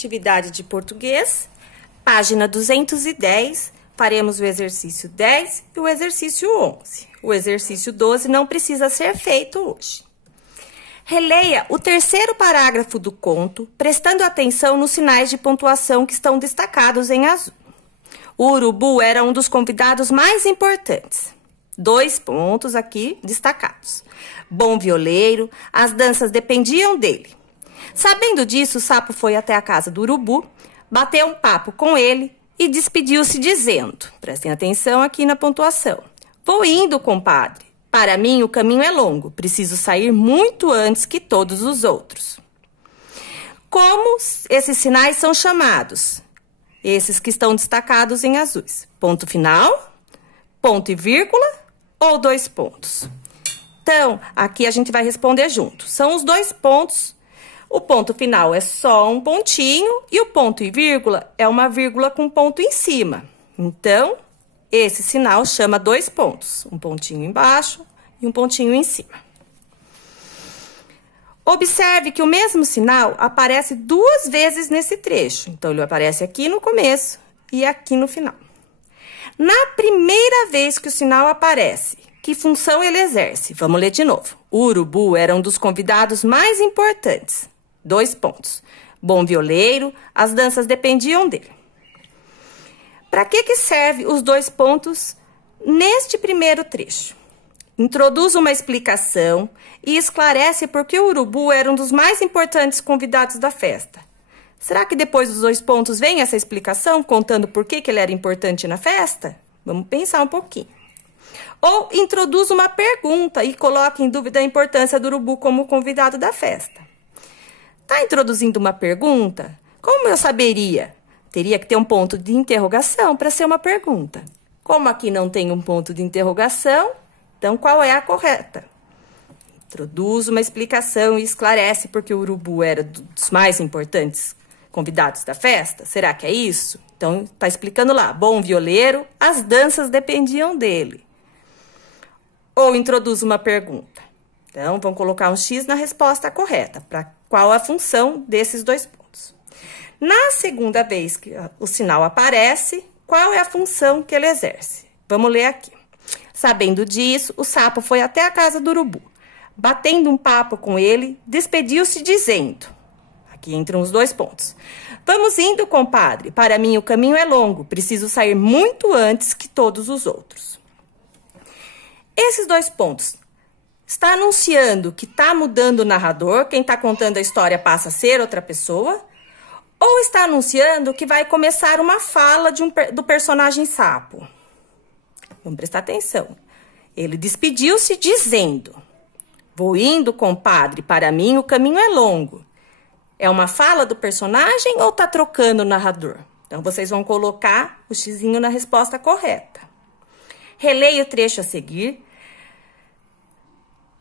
Atividade de português, página 210, faremos o exercício 10 e o exercício 11. O exercício 12 não precisa ser feito hoje. Releia o terceiro parágrafo do conto, prestando atenção nos sinais de pontuação que estão destacados em azul. O urubu era um dos convidados mais importantes. 2 pontos aqui destacados. Bom violeiro, as danças dependiam dele. Sabendo disso, o sapo foi até a casa do urubu, bateu um papo com ele e despediu-se dizendo, prestem atenção aqui na pontuação: vou indo, compadre. Para mim, o caminho é longo. Preciso sair muito antes que todos os outros. Como esses sinais são chamados? Esses que estão destacados em azuis. Ponto final, ponto e vírgula ou 2 pontos? Então, aqui a gente vai responder junto. São os 2 pontos. O ponto final é só um pontinho e o ponto e vírgula é uma vírgula com ponto em cima. Então, esse sinal chama 2 pontos. Um pontinho embaixo e um pontinho em cima. Observe que o mesmo sinal aparece 2 vezes nesse trecho. Então, ele aparece aqui no começo e aqui no final. Na primeira vez que o sinal aparece, que função ele exerce? Vamos ler de novo. O urubu era um dos convidados mais importantes. 2 pontos. Bom violeiro, as danças dependiam dele. Para que serve os 2 pontos neste primeiro trecho? Introduz uma explicação e esclarece por que o urubu era um dos mais importantes convidados da festa. Será que depois dos 2 pontos vem essa explicação, contando por que ele era importante na festa? Vamos pensar um pouquinho. Ou introduz uma pergunta e coloca em dúvida a importância do urubu como convidado da festa. Está introduzindo uma pergunta? Como eu saberia? Teria que ter um ponto de interrogação para ser uma pergunta. Como aqui não tem um ponto de interrogação, então qual é a correta? Introduz uma explicação e esclarece porque o urubu era dos mais importantes convidados da festa? Será que é isso? Então, está explicando lá. Bom violeiro, as danças dependiam dele. Ou introduz uma pergunta. Então, vamos colocar um X na resposta correta. Para qual a função desses 2 pontos? Na segunda vez que o sinal aparece, qual é a função que ele exerce? Vamos ler aqui. Sabendo disso, o sapo foi até a casa do urubu. Batendo um papo com ele, despediu-se dizendo... Aqui entram os 2 pontos. Vamos indo, compadre. Para mim, o caminho é longo. Preciso sair muito antes que todos os outros. Esses 2 pontos está anunciando que está mudando o narrador, quem está contando a história passa a ser outra pessoa, ou está anunciando que vai começar uma fala do personagem sapo? Vamos prestar atenção. Ele despediu-se dizendo: vou indo, compadre, para mim o caminho é longo. É uma fala do personagem ou está trocando o narrador? Então, vocês vão colocar o xizinho na resposta correta. Releia o trecho a seguir.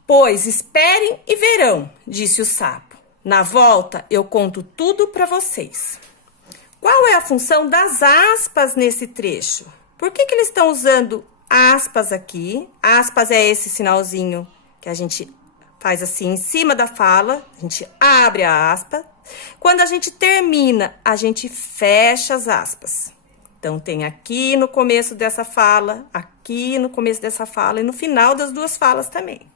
Pois esperem e verão, disse o sapo. Na volta, eu conto tudo para vocês. Qual é a função das aspas nesse trecho? Por que eles estão usando aspas aqui? Aspas é esse sinalzinho que a gente faz assim em cima da fala. A gente abre a aspa. Quando a gente termina, a gente fecha as aspas. Então, tem aqui no começo dessa fala, aqui no começo dessa fala e no final das 2 falas também.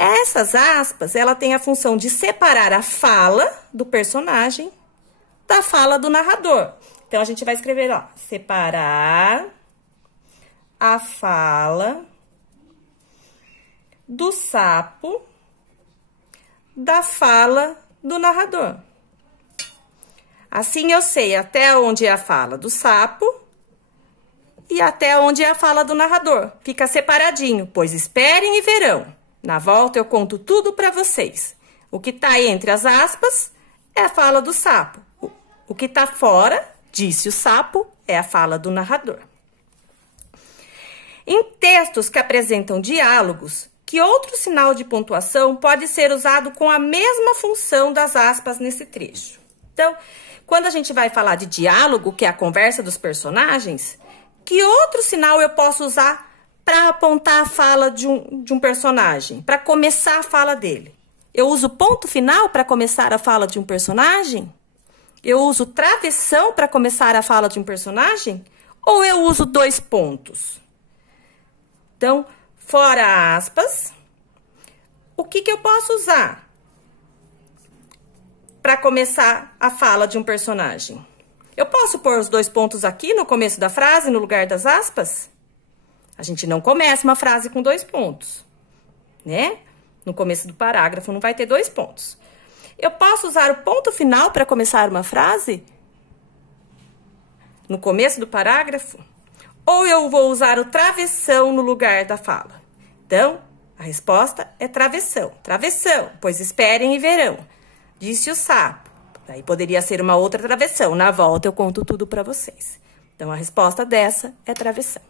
Essas aspas, ela tem a função de separar a fala do personagem da fala do narrador. Então, a gente vai escrever, ó, separar a fala do sapo da fala do narrador. Assim, eu sei até onde é a fala do sapo e até onde é a fala do narrador. Fica separadinho, pois esperem e verão. Na volta, eu conto tudo para vocês. O que está entre as aspas é a fala do sapo. O que está fora, disse o sapo, é a fala do narrador. Em textos que apresentam diálogos, que outro sinal de pontuação pode ser usado com a mesma função das aspas nesse trecho? Então, quando a gente vai falar de diálogo, que é a conversa dos personagens, que outro sinal eu posso usar para apontar a fala de um personagem, para começar a fala dele? Eu uso ponto final para começar a fala de um personagem? Eu uso travessão para começar a fala de um personagem? Ou eu uso dois pontos? Então, fora aspas, o que eu posso usar para começar a fala de um personagem? Eu posso pôr os dois pontos aqui no começo da frase, no lugar das aspas? A gente não começa uma frase com dois pontos, né? No começo do parágrafo não vai ter dois pontos. Eu posso usar o ponto final para começar uma frase? No começo do parágrafo? Ou eu vou usar o travessão no lugar da fala? Então, a resposta é travessão. Travessão, pois esperem e verão. Disse o sapo. Aí poderia ser uma outra travessão. Na volta eu conto tudo para vocês. Então, a resposta dessa é travessão.